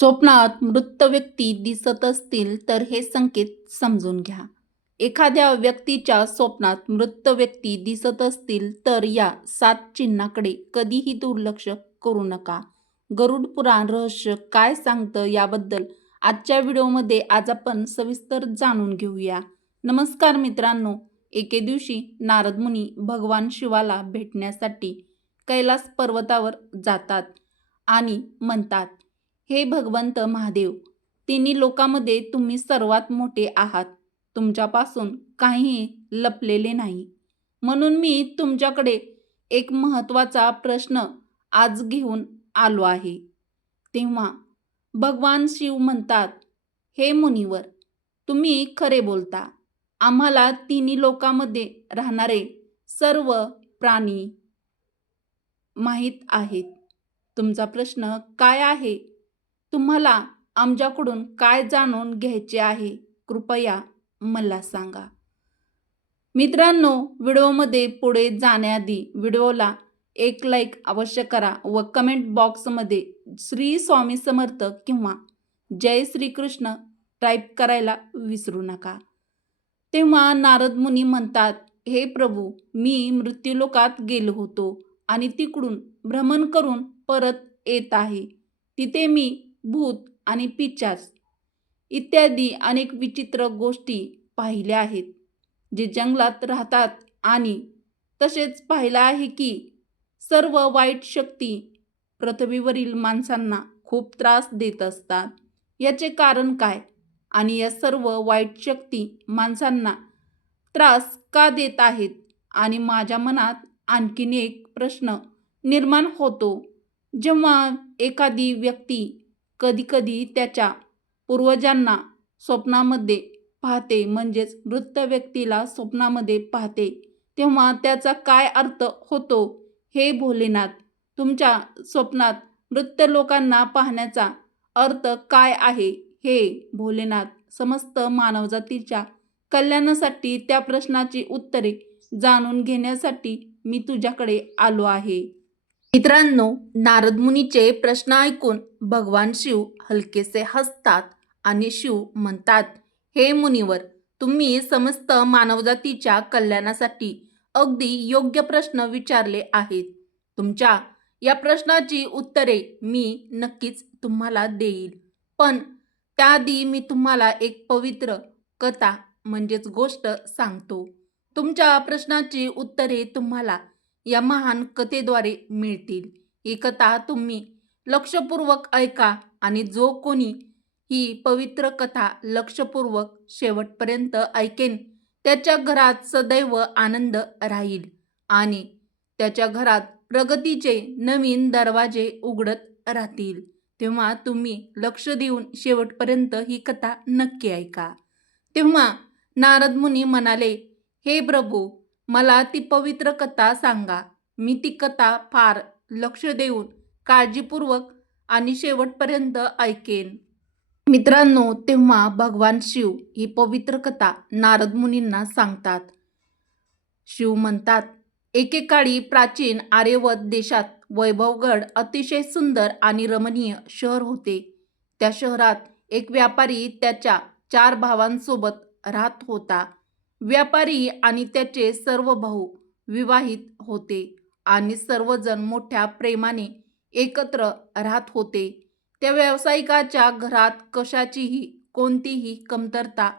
स्वप्नात मृत व्यक्ती दिसत असतील तर हे संकेत समजून घ्या. एखाद्या व्यक्तीच्या स्वप्नात मृत व्यक्ती दिसत असतील तर या सात चिन्हाकडे कधीही दुर्लक्ष करू नका. गरुड पुराण रहस्य काय सांगतं याबद्दल आजच्या व्हिडिओमध्ये आज आपण सविस्तर जाणून घेऊया. नमस्कार मित्रांनो एके दिवशी नारद मुनी भगवान शिवाला भेटण्यासाठी कैलास पर्वतावर जातात आणि म्हणतात हे भगवंत महादेव तिन्ही लोकांमध्ये तुम्ही सर्वात मोठे आहात. तुमच्यापासून काहीही लपलेले नाही. म्हणून मी तुमच्याकडे एक महत्त्वाचा प्रश्न आज घेऊन आलो आहे. तेव्हा भगवान शिव म्हणतात हे मुनिवर तुम्ही खरे बोलता. आम्हाला तिन्ही लोकांमध्ये राहणारे सर्व प्राणी माहीत आहेत. तुमचा प्रश्न काय आहे तुम्हाला आमच्याकडून काय जाणून घ्यायचे आहे कृपया मला सांगा. मित्रांनो व्हिडिओमध्ये पुढे जाण्याआधी व्हिडिओला एक लाईक अवश्य करा व कमेंट बॉक्समध्ये श्री स्वामी समर्थ किंवा जय श्रीकृष्ण टाईप करायला विसरू नका. तेव्हा नारद मुनी म्हणतात हे प्रभू मी मृत्यूलोकात गेलो होतो आणि तिकडून भ्रमण करून परत येत आहे. तिथे मी भूत आणि पिचास इत्यादी अनेक विचित्र गोष्टी पाहिल्या आहेत जे जंगलात राहतात आणि तसेच पाहिलं आहे की सर्व वाईट शक्ती पृथ्वीवरील माणसांना खूप त्रास देत असतात. याचे कारण काय? आणि या सर्व वाईट शक्ती माणसांना त्रास का देत आहेत? आणि माझ्या मनात आणखीन एक प्रश्न निर्माण होतो जेव्हा एखादी व्यक्ती कधीकधी त्याच्या पूर्वजांना स्वप्नामध्ये पाहते म्हणजेच मृत व्यक्तीला स्वप्नामध्ये पाहते. तेव्हा त्याचा काय अर्थ होतो? हे भोलेनाथ तुमच्या स्वप्नात मृत लोकांना पाहण्याचा अर्थ काय आहे? हे भोलेनाथ समस्त मानवजातीच्या कल्याणासाठी त्या प्रश्नाची उत्तरे जाणून घेण्यासाठी मी तुझ्याकडे आलो आहे. मित्रांनो नारदमुनीचे प्रश्न ऐकून भगवान शिव हलकेसे हसतात आणि शिव म्हणतात हे मुनीवर तुम्ही समस्त मानवजातीच्या कल्याणासाठी अगदी योग्य प्रश्न विचारले आहेत. तुमच्या या प्रश्नाची उत्तरे मी नक्कीच तुम्हाला देईल. पण त्याआधी मी तुम्हाला एक पवित्र कथा म्हणजेच गोष्ट सांगतो. तुमच्या प्रश्नाची उत्तरे तुम्हाला या महान कथेद्वारे मिळतील. ही कथा तुम्ही लक्षपूर्वक ऐका आणि जो कोणी ही पवित्र कथा लक्षपूर्वक शेवटपर्यंत ऐकेन त्याच्या घरात सदैव आनंद राहील आणि त्याच्या घरात प्रगतीचे नवीन दरवाजे उघडत राहतील. तेव्हा तुम्ही लक्ष देऊन शेवटपर्यंत ही कथा नक्की ऐका. तेव्हा नारद मुनी म्हणाले हे प्रभू मला ती पवित्र कथा सांगा. मी ती कथा फार लक्ष देऊन काळजीपूर्वक आणि शेवटपर्यंत ऐकेन. मित्रांनो तेव्हा भगवान शिव ही पवित्र कथा नारद मुनींना सांगतात. शिव म्हणतात एकेकाळी प्राचीन आर्यवत देशात वैभवगड अतिशय सुंदर आणि रमणीय शहर होते. त्या शहरात एक व्यापारी त्याच्या चार भावांसोबत राहत होता. व्यापारी आणि त्याचे सर्व भाऊ विवाहित होते आणि सर्वजण मोठ्या प्रेमाने एकत्र राहत होते. त्या व्यावसायिकाच्या घरात कशाचीही कोणतीही कमतरता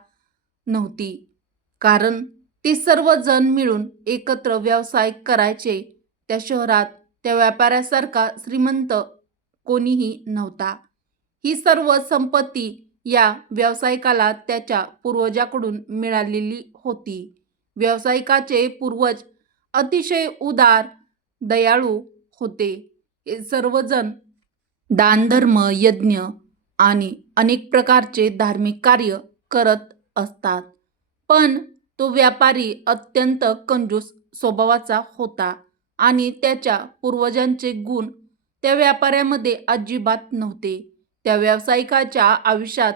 नव्हती. कारण ते सर्वजण मिळून एकत्र व्यवसाय करायचे. त्या शहरात त्या व्यापाऱ्यासारखा श्रीमंत कोणीही नव्हता. ही सर्व संपत्ती या व्यावसायिकाला त्याच्या पूर्वजाकडून मिळालेली होती. व्यावसायिकाचे पूर्वज अतिशय उदार दयाळू होते. हे सर्वजण दानधर्म यज्ञ आणि अनेक प्रकारचे धार्मिक कार्य करत असतात. पण तो व्यापारी अत्यंत कंजूस स्वभावाचा होता आणि त्याच्या पूर्वजांचे गुण त्या व्यापाऱ्यामध्ये अजिबात नव्हते. त्या व्यावसायिकाच्या आयुष्यात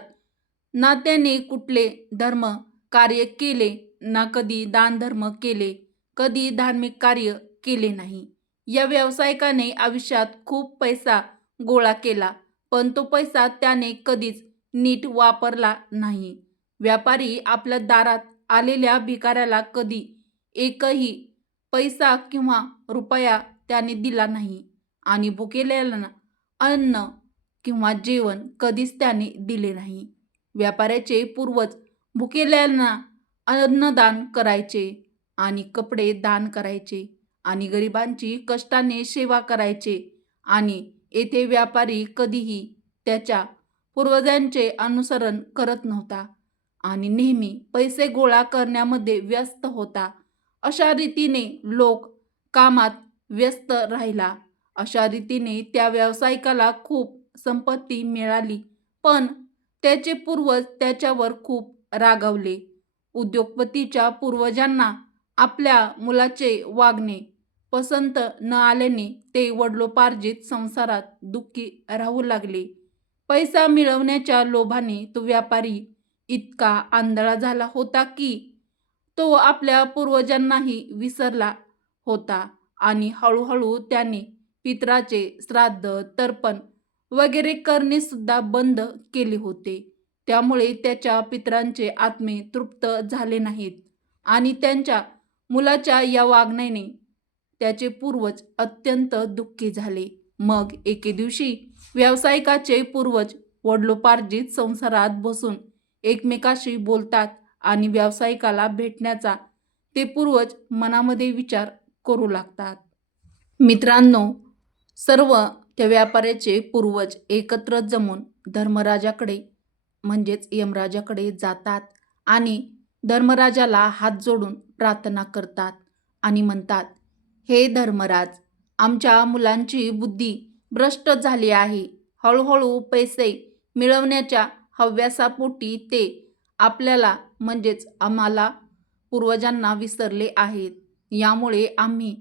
ना त्याने कुठले धर्म कार्य केले ना कधी दानधर्म केले कधी धार्मिक कार्य केले नाही. या व्यावसायिकाने आयुष्यात खूप पैसा गोळा केला पण तो पैसा त्याने कधीच नीट वापरला नाही. व्यापारी आपल्या दारात आलेल्या भिकाऱ्याला कधी एकही पैसा किंवा रुपया त्याने दिला नाही आणि भुकेलेल्यांना अन्न किंवा जेवण कधीच त्याने दिले नाही. व्यापाऱ्याचे पूर्वज भुकेल्यांना अन्नदान करायचे आणि कपडे दान करायचे आणि गरिबांची कष्टाने सेवा करायचे आणि येथे व्यापारी कधीही त्याच्या पूर्वजांचे अनुसरण करत नव्हता आणि नेहमी पैसे गोळा करण्यामध्ये व्यस्त होता. अशा रीतीने लोक कामात व्यस्त राहिला. अशा रीतीने त्या व्यावसायिकाला खूप संपत्ती मिळाली पण त्याचे पूर्वज त्याच्यावर खूप रागावले. उद्योगपतीच्या पूर्वजांना आपल्या मुलाचे वागणे पसंत न आल्याने ते वडलोपार्जित संसारात दुःखी राहू लागले. पैसा मिळवण्याच्या लोभाने तो व्यापारी इतका आंधळा झाला होता की तो आपल्या पूर्वजांनाही विसरला होता आणि हळूहळू त्याने पित्राचे श्राद्ध तर्पण वगैरे करणे सुद्धा बंद केले होते. त्यामुळे त्याच्या पित्रांचे आत्मे तृप्त झाले नाहीत आणि त्यांच्या मुलाच्या या वागण्याने त्याचे पूर्वज अत्यंत दुःखी झाले. मग एके दिवशी व्यावसायिकाचे पूर्वज वडलोपार्जित संसारात बसून एकमेकाशी बोलतात आणि व्यावसायिकाला भेटण्याचा ते पूर्वज मनामध्ये विचार करू लागतात. मित्रांनो सर्व त्या व्यापाऱ्याचे पूर्वज एकत्र जमून धर्मराजाकडे म्हणजेच यमराजाकडे जातात आणि धर्मराजाला हात जोडून प्रार्थना करतात आणि म्हणतात हे धर्मराज आमच्या मुलांची बुद्धी भ्रष्ट झाली आहे. हळूहळू पैसे मिळवण्याच्या हव्यासापोटी ते आपल्याला म्हणजेच आम्हाला पूर्वजांना विसरले आहेत. यामुळे आम्ही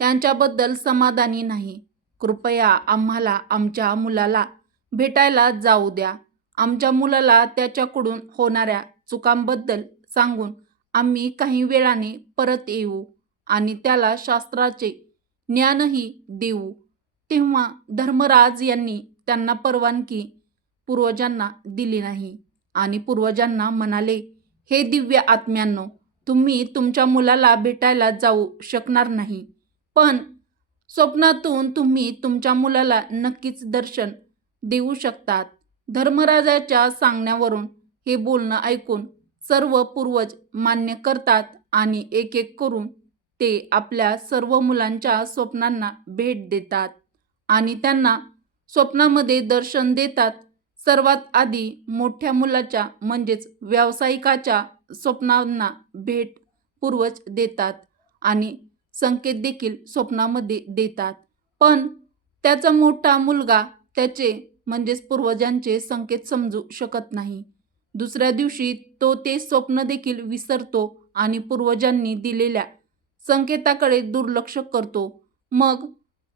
त्यांच्याबद्दल समाधानी नाही. कृपया आम्हाला आमच्या मुलाला भेटायला जाऊ द्या. आमच्या मुलाला त्याच्याकडून होणाऱ्या चुकांबद्दल सांगून आम्ही काही वेळाने परत येऊ आणि त्याला शास्त्राचे ज्ञानही देऊ. तेव्हा धर्मराज यांनी त्यांना परवानगी पूर्वजांना दिली नाही आणि पूर्वजांना म्हणाले हे दिव्य आत्म्यांनो तुम्ही तुमच्या मुलाला भेटायला जाऊ शकणार नाही. पण स्वप्नातून तुम्ही तुमच्या मुलाला नक्कीच दर्शन देऊ शकतात. धर्मराजाच्या सांगण्यावरून हे बोलणं ऐकून सर्व पूर्वज मान्य करतात आणि एक एक करून ते आपल्या सर्व मुलांच्या स्वप्नांना भेट देतात आणि त्यांना स्वप्नामध्ये दर्शन देतात. सर्वात आधी मोठ्या मुलाच्या म्हणजेच व्यावसायिकाच्या स्वप्नांना भेट पूर्वज देतात आणि संकेत देखील स्वप्नामध्ये देतात. पण त्याचा मोठा मुलगा त्याचे म्हणजेच पूर्वजांचे संकेत समजू शकत नाही. दुसऱ्या दिवशी तो ते स्वप्न देखील विसरतो आणि पूर्वजांनी दिलेल्या संकेताकडे दुर्लक्ष करतो. मग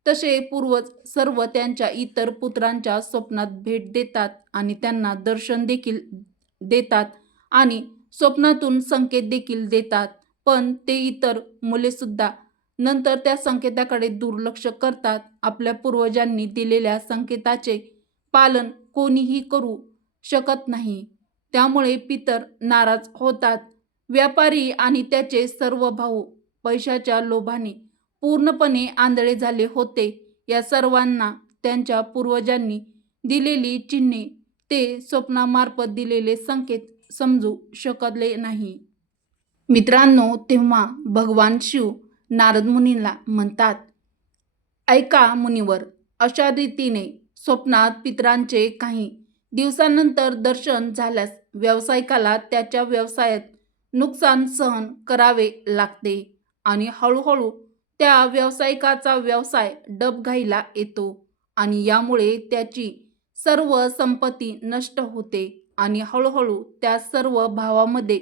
तसे पूर्वज सर्व त्यांच्या इतर पुत्रांच्या स्वप्नात भेट देतात आणि त्यांना दर्शन देखील देतात आणि स्वप्नातून संकेत देखील देतात. पण ते इतर मुलेसुद्धा नंतर त्या संकेताकडे दुर्लक्ष करतात. आपल्या पूर्वजांनी दिलेल्या संकेताचे पालन कोणीही करू शकत नाही. त्यामुळे पितर नाराज होतात. व्यापारी आणि त्याचे सर्व भाऊ पैशाच्या लोभाने पूर्णपणे आंधळे झाले होते. या सर्वांना त्यांच्या पूर्वजांनी दिलेली चिन्हे ते स्वप्नामार्फत दिलेले संकेत समजू शकले नाही. मित्रांनो तेव्हा भगवान शिव नारद मुनींना म्हणतात ऐका मुनीवर अशा रीतीने स्वप्नात पितरांचे काही दिवसानंतर दर्शन झाल्यास व्यावसायिकाला त्याच्या व्यवसायात नुकसान सहन करावे लागते आणि हळूहळू त्या व्यावसायिकाचा व्यवसाय डबघाईला येतो आणि यामुळे त्याची सर्व संपत्ती नष्ट होते आणि हळूहळू त्या सर्व भावामध्ये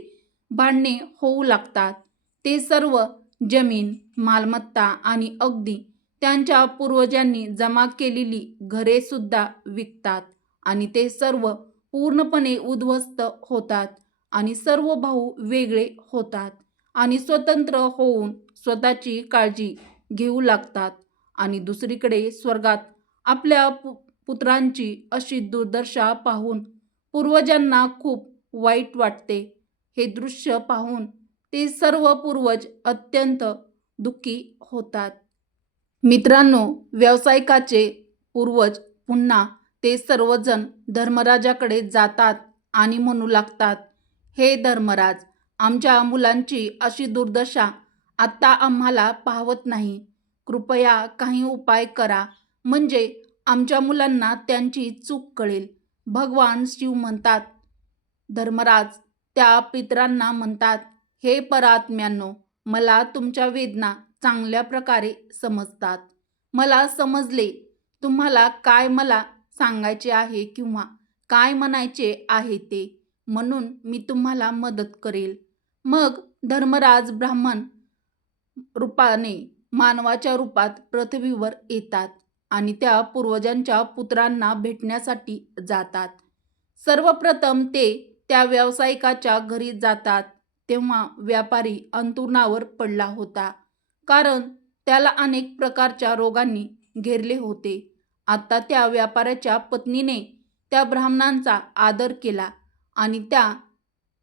भांडणे होऊ लागतात. ते सर्व जमीन मालमत्ता आणि अगदी त्यांच्या पूर्वजांनी जमा केलेली घरेसुद्धा विकतात आणि ते सर्व पूर्णपणे उद्ध्वस्त होतात आणि सर्व भाऊ वेगळे होतात आणि स्वतंत्र होऊन स्वतःची काळजी घेऊ लागतात आणि दुसरीकडे स्वर्गात आपल्या पु पुत्रांची अशी दुर्दशा पाहून पूर्वजांना खूप वाईट वाटते. हे दृश्य पाहून ते सर्व पूर्वज अत्यंत दुःखी होतात. मित्रांनो व्यावसायिकाचे पूर्वज पुन्हा ते सर्वजण धर्मराजाकडे जातात आणि म्हणू लागतात हे धर्मराज आमच्या मुलांची अशी दुर्दशा आत्ता आम्हाला पाहवत नाही. कृपया काही उपाय करा. म्हणजे आमच्या मुलांना त्यांची चूक कळेल. भगवान शिव म्हणतात धर्मराज त्या पितरांना म्हणतात हे परात्म्यांनो मला तुमच्या वेदना चांगल्या प्रकारे समजतात. मला समजले तुम्हाला काय मला सांगायचे आहे किंवा काय म्हणायचे आहे ते म्हणून मी तुम्हाला मदत करेल. मग धर्मराज ब्राह्मण रूपाने मानवाच्या रूपात पृथ्वीवर येतात आणि त्या पूर्वजांच्या पुत्रांना भेटण्यासाठी जातात. सर्वप्रथम ते त्या व्यावसायिकाच्या घरी जातात. तेव्हा व्यापारी अंतुरणावर पडला होता. कारण त्याला अनेक प्रकारच्या रोगांनी घेरले होते. आता त्या व्यापाऱ्याच्या पत्नीने त्या ब्राह्मणांचा आदर केला आणि त्या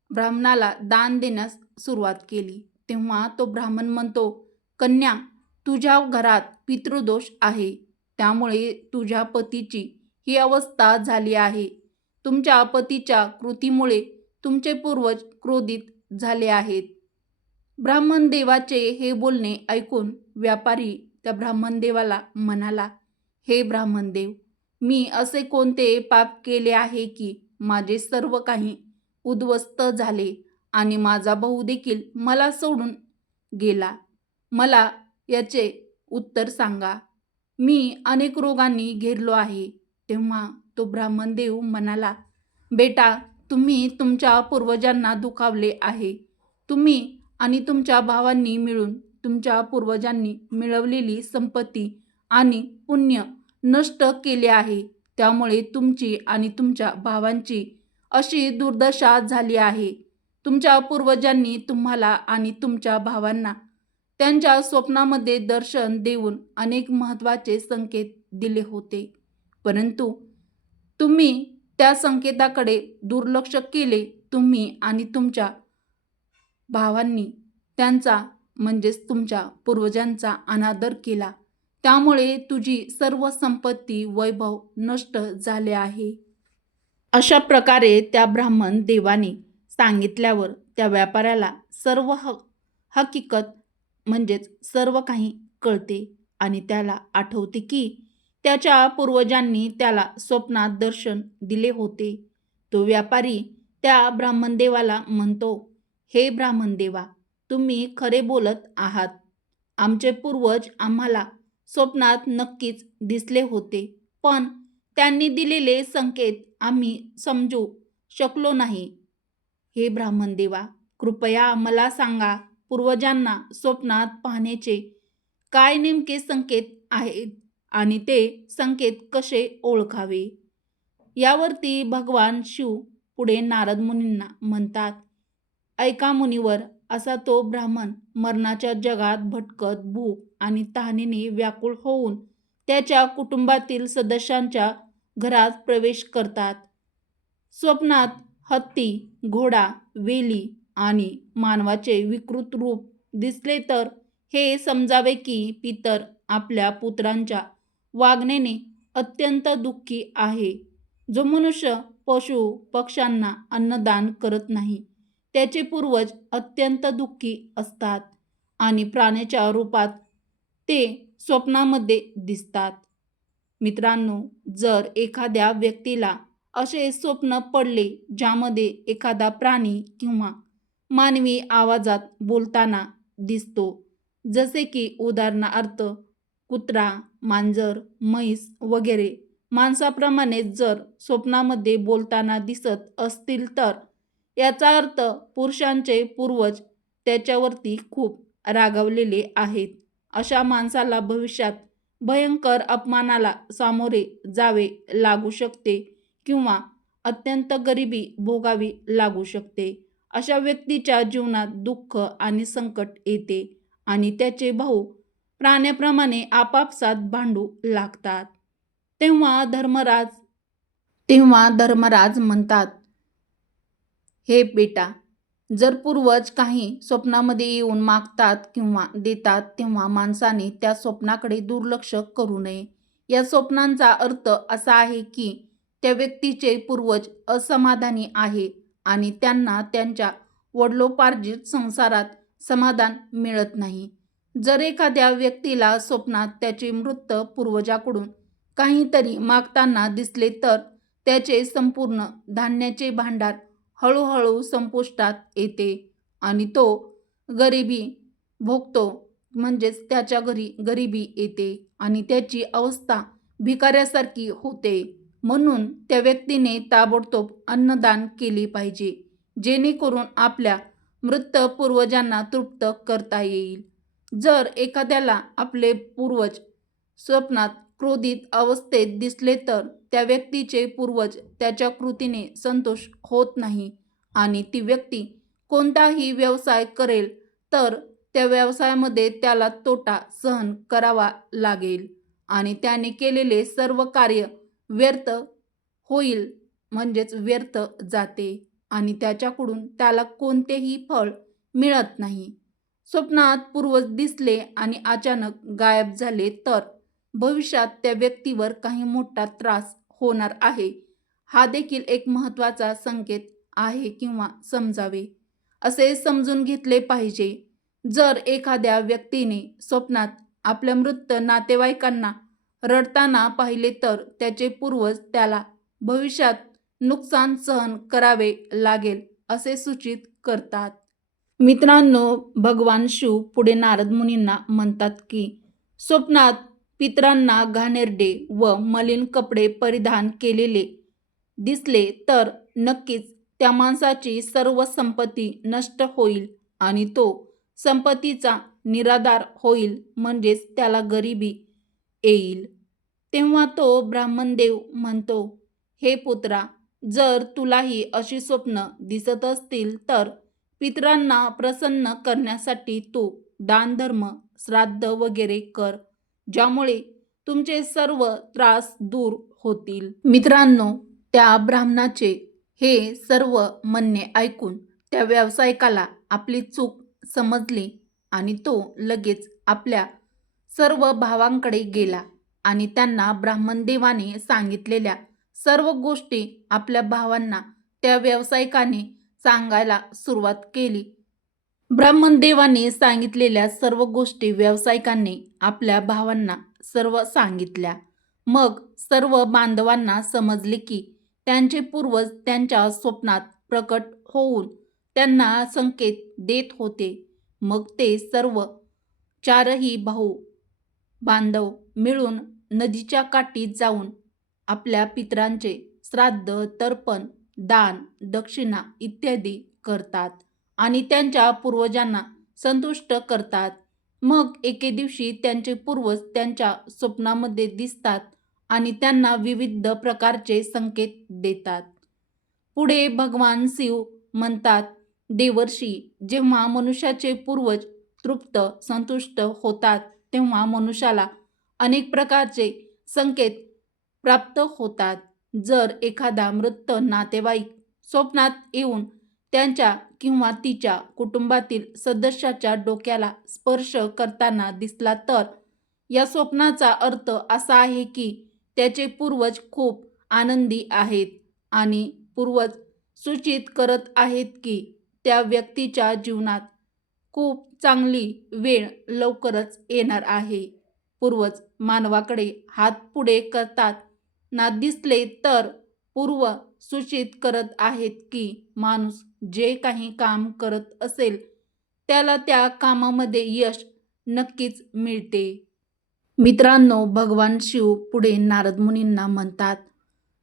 ब्राह्मणाला दान देण्यास सुरुवात केली. तेव्हा तो ब्राह्मण म्हणतो कन्या तुझ्या घरात पितृदोष आहे. त्यामुळे तुझ्या पतीची ही अवस्था झाली आहे. तुमच्या पतीच्या कृतीमुळे तुमचे पूर्वज क्रोधित झाले आहेत. ब्राह्मण देवाचे हे बोलणे ऐकून व्यापारी त्या ब्राह्मण देवाला म्हणाला हे ब्राह्मण देव मी असे कोणते पाप केले आहे की माझे सर्व काही उद्ध्वस्त झाले आणि माझा भाऊ देखील मला सोडून गेला? मला याचे उत्तर सांगा. मी अनेक रोगांनी घेरलो आहे. तेव्हा तो ब्राह्मण देव म्हणाला बेटा तुम्ही तुमच्या पूर्वजांना दुखावले आहे. तुम्ही आणि तुमच्या भावांनी मिळून तुमच्या पूर्वजांनी मिळवलेली संपत्ती आणि पुण्य नष्ट केले आहे. त्यामुळे तुमची आणि तुमच्या भावांची अशी दुर्दशा झाली आहे. तुमच्या पूर्वजांनी तुम्हाला आणि तुमच्या भावांना त्यांच्या स्वप्नामध्ये दर्शन देऊन अनेक महत्त्वाचे संकेत दिले होते. परंतु तुम्ही त्या संकेताकडे दुर्लक्ष केले तुम्ही आणि तुमच्या भावांनी. त्यांचा म्हणजेच तुमच्या पूर्वजांचा अनादर केला. त्यामुळे तुझी सर्व संपत्ती वैभव नष्ट झाले आहे. अशा प्रकारे त्या ब्राह्मण देवाने सांगितल्यावर त्या व्यापाऱ्याला सर्व ह हकीकत म्हणजेच सर्व काही कळते आणि त्याला आठवते की त्याच्या पूर्वजांनी त्याला स्वप्नात दर्शन दिले होते. तो व्यापारी त्या ब्राह्मणदेवाला म्हणतो हे ब्राह्मणदेवा तुम्ही खरे बोलत आहात. आमचे पूर्वज आम्हाला स्वप्नात नक्कीच दिसले होते पण त्यांनी दिलेले संकेत आम्ही समजू शकलो नाही. हे ब्राह्मणदेवा कृपया मला सांगा पूर्वजांना स्वप्नात पाहण्याचे काय नेमके संकेत आहेत? आणि ते संकेत कसे ओळखावे? यावरती भगवान शिव पुढे नारद मुनींना म्हणतात ऐका मुनीवर असा तो ब्राह्मण मरणाच्या जगात भटकत भूक आणि तहानीने व्याकुळ होऊन त्याच्या कुटुंबातील सदस्यांच्या घरात प्रवेश करतात. स्वप्नात हत्ती घोडा वेली आणि मानवाचे विकृत रूप दिसले तर हे समजावे की पितर आपल्या पुत्रांच्या वागण्याने अत्यंत दुःखी आहे. जो मनुष्य पशु पक्ष्यांना अन्नदान करत नाही त्याचे पूर्वज अत्यंत दुःखी असतात आणि प्राण्याच्या रूपात ते स्वप्नामध्ये दिसतात. मित्रांनो जर एखाद्या व्यक्तीला असे स्वप्न पडले ज्यामध्ये एखादा प्राणी किंवा मानवी आवाजात बोलताना दिसतो जसे की उदाहरणार्थ कुत्रा मांजर म्हैस वगैरे. माणसाप्रमाणे जर स्वप्नामध्ये बोलताना दिसत असतील तर. याचा अर्थ पुरुषांचे पूर्वज त्याच्यावरती खूप रागावलेले आहेत. अशा माणसाला भविष्यात भयंकर अपमानाला सामोरे जावे लागू शकते किंवा अत्यंत गरिबी भोगावी लागू शकते. अशा व्यक्तीच्या जीवनात दुःख आणि संकट येते आणि त्याचे भाऊ प्राण्याप्रमाणे आपापसात भांडू लागतात. तेव्हा धर्मराज तेव्हा धर्मराज म्हणतात हे बेटा जर पूर्वज काही स्वप्नामध्ये येऊन मागतात किंवा देतात तेव्हा माणसाने त्या स्वप्नाकडे दुर्लक्ष करू नये. या स्वप्नांचा अर्थ असा आहे की त्या व्यक्तीचे पूर्वज असमाधानी आहे आणि त्यांना त्यांच्या वडलोपार्जित संसारात समाधान मिळत नाही. जर एखाद्या व्यक्तीला स्वप्नात त्याचे मृत पूर्वजाकडून काहीतरी मागताना दिसले तर त्याचे संपूर्ण धान्याचे भांडार हळूहळू संपुष्टात येते आणि तो गरिबी भोगतो म्हणजेच त्याच्या घरी गरिबी येते आणि त्याची अवस्था भिकाऱ्यासारखी होते. म्हणून त्या व्यक्तीने ताबडतोब अन्नदान केले पाहिजे जेणेकरून आपल्या मृत पूर्वजांना तृप्त करता येईल. जर एखाद्याला आपले पूर्वज स्वप्नात क्रोधित अवस्थेत दिसले तर त्या व्यक्तीचे पूर्वज त्याच्या कृतीने संतोष होत नाही आणि ती व्यक्ती कोणताही व्यवसाय करेल तर त्या व्यवसायामध्ये त्याला तोटा सहन करावा लागेल आणि त्याने केलेले सर्व कार्य व्यर्थ होईल म्हणजेच व्यर्थ जाते आणि त्याच्याकडून त्याला कोणतेही फळ मिळत नाही. स्वप्नात पूर्वज दिसले आणि अचानक गायब झाले तर भविष्यात त्या व्यक्तीवर काही मोठा त्रास होणार आहे. हा देखील एक महत्त्वाचा संकेत आहे किंवा समजावे. असे समजून घेतले पाहिजे. जर एखाद्या व्यक्तीने स्वप्नात आपल्या मृत नातेवाईकांना रडताना पाहिले तर त्याचे पूर्वज त्याला भविष्यात नुकसान सहन करावे लागेल असे सूचित करतात. मित्रांनो भगवान शिव पुढे नारद मुनींना म्हणतात की स्वप्नात पितरांना घाणेरडे व मलिन कपडे परिधान केलेले दिसले तर नक्कीच त्या माणसाची सर्व संपत्ती नष्ट होईल आणि तो संपत्तीचा निराधार होईल म्हणजेच त्याला गरिबी येईल. तेव्हा तो ब्राह्मणदेव म्हणतो हे पुत्रा जर तुलाही अशी स्वप्न दिसत असतील तर पितरांना प्रसन्न करण्यासाठी तू दानधर्म श्राद्ध वगैरे कर ज्यामुळे तुमचे सर्व त्रास दूर होतील. मित्रांनो त्या ब्राह्मणाचे हे सर्व म्हणणे ऐकून त्या व्यावसायिकाला आपली चूक समजली आणि तो लगेच आपल्या सर्व भावांकडे गेला आणि त्यांना ब्राह्मणदेवाने सांगितलेल्या सर्व गोष्टी आपल्या भावांना त्या व्यावसायिकाने सांगायला सुरुवात केली. ब्राह्मणदेवाने सांगितलेल्या सर्व गोष्टी व्यावसायिकांनी आपल्या भावांना सर्व सांगितल्या. मग सर्व बांधवांना समजले की त्यांचे पूर्वज त्यांच्या स्वप्नात प्रकट होऊन त्यांना संकेत देत होते. मग ते सर्व चारही भाऊ बांधव मिळून नदीच्या काठी जाऊन आपल्या पितरांचे श्राद्ध तर्पण दान दक्षिणा इत्यादी करतात आणि त्यांच्या पूर्वजांना संतुष्ट करतात. मग एके दिवशी त्यांचे पूर्वज त्यांच्या स्वप्नामध्ये दिसतात आणि त्यांना विविध प्रकारचे संकेत देतात. पुढे भगवान शिव म्हणतात देवर्षी जेव्हा मनुष्याचे पूर्वज तृप्त संतुष्ट होतात तेव्हा मनुष्याला अनेक प्रकारचे संकेत प्राप्त होतात. जर एखादा मृत नातेवाईक स्वप्नात येऊन त्यांच्या किंवा तिच्या कुटुंबातील सदस्याच्या डोक्याला स्पर्श करताना दिसला तर या स्वप्नाचा अर्थ असा आहे की त्याचे पूर्वज खूप आनंदी आहेत आणि पूर्वज सूचित करत आहेत की त्या व्यक्तीच्या जीवनात खूप चांगली वेळ लवकरच येणार आहे. पूर्वज मानवाकडे हात पुढे करतात ना दिसले तर पूर्व सूचित करत आहेत की माणूस जे काही काम करत असेल त्याला त्या कामामध्ये यश नक्कीच मिळते. मित्रांनो भगवान शिव पुढे नारद मुनींना म्हणतात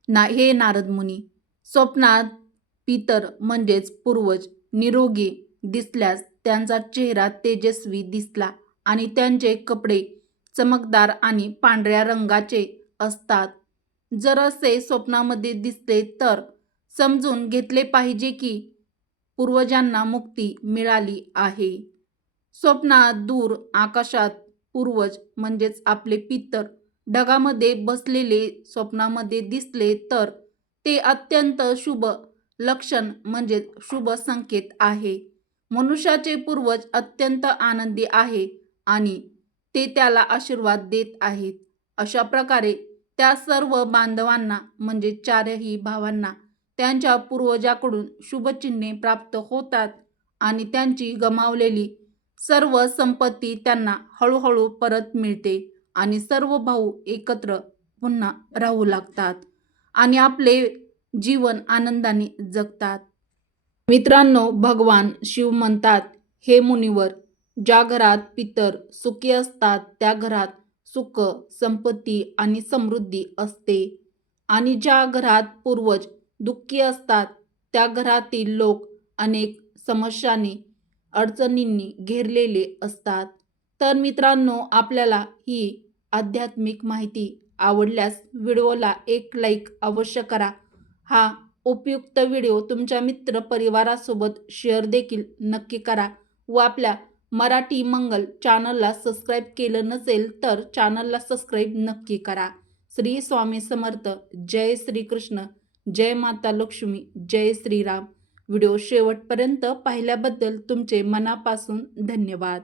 ना हे नारद मुनी स्वप्नात पितर म्हणजेच पूर्वज निरोगी दिसल्यास त्यांचा चेहरा तेजस्वी दिसला आणि त्यांचे कपडे चमकदार आणि पांढऱ्या रंगाचे असतात. जर असे स्वप्नामध्ये दिसले तर समजून घेतले पाहिजे की पूर्वजांना मुक्ती मिळाली आहे. स्वप्नात दूर आकाशात पूर्वज म्हणजेच आपले पितर ढगामध्ये बसलेले स्वप्नामध्ये दिसले तर ते अत्यंत शुभ लक्षण म्हणजेच शुभ संकेत आहे. मनुष्याचे पूर्वज अत्यंत आनंदी आहे आणि ते त्याला आशीर्वाद देत आहेत. अशा प्रकारे त्या सर्व बांधवांना म्हणजे चारही भावांना त्यांच्या पूर्वजाकडून शुभचिन्हे प्राप्त होतात आणि त्यांची गमावलेली सर्व संपत्ती त्यांना हळूहळू परत मिळते आणि सर्व भाऊ एकत्र पुन्हा राहू लागतात आणि आपले जीवन आनंदाने जगतात. मित्रांनो भगवान शिव म्हणतात हे मुनिवर ज्या घरात पितर सुखी असतात त्या घरात सुख संपत्ती आणि समृद्धी असते. आणि ज्या घरात पूर्वज दुःखी असतात त्या घरातील लोक अनेक समस्यांनी अडचणींनी घेरलेले असतात. तर मित्रांनो आपल्याला ही आध्यात्मिक माहिती आवडल्यास व्हिडिओला एक लाईक अवश्य करा. हा उपयुक्त व्हिडिओ तुमच्या मित्र परिवारासोबत शेअर देखील नक्की करा व आपल्या मराठी मंगल चॅनलला सबस्क्राईब केलं नसेल तर चॅनलला सबस्क्राईब नक्की करा. श्री स्वामी समर्थ. जय श्रीकृष्ण. जय माता लक्ष्मी. जय श्रीराम. व्हिडिओ शेवटपर्यंत पाहिल्याबद्दल तुमचे मनापासून धन्यवाद.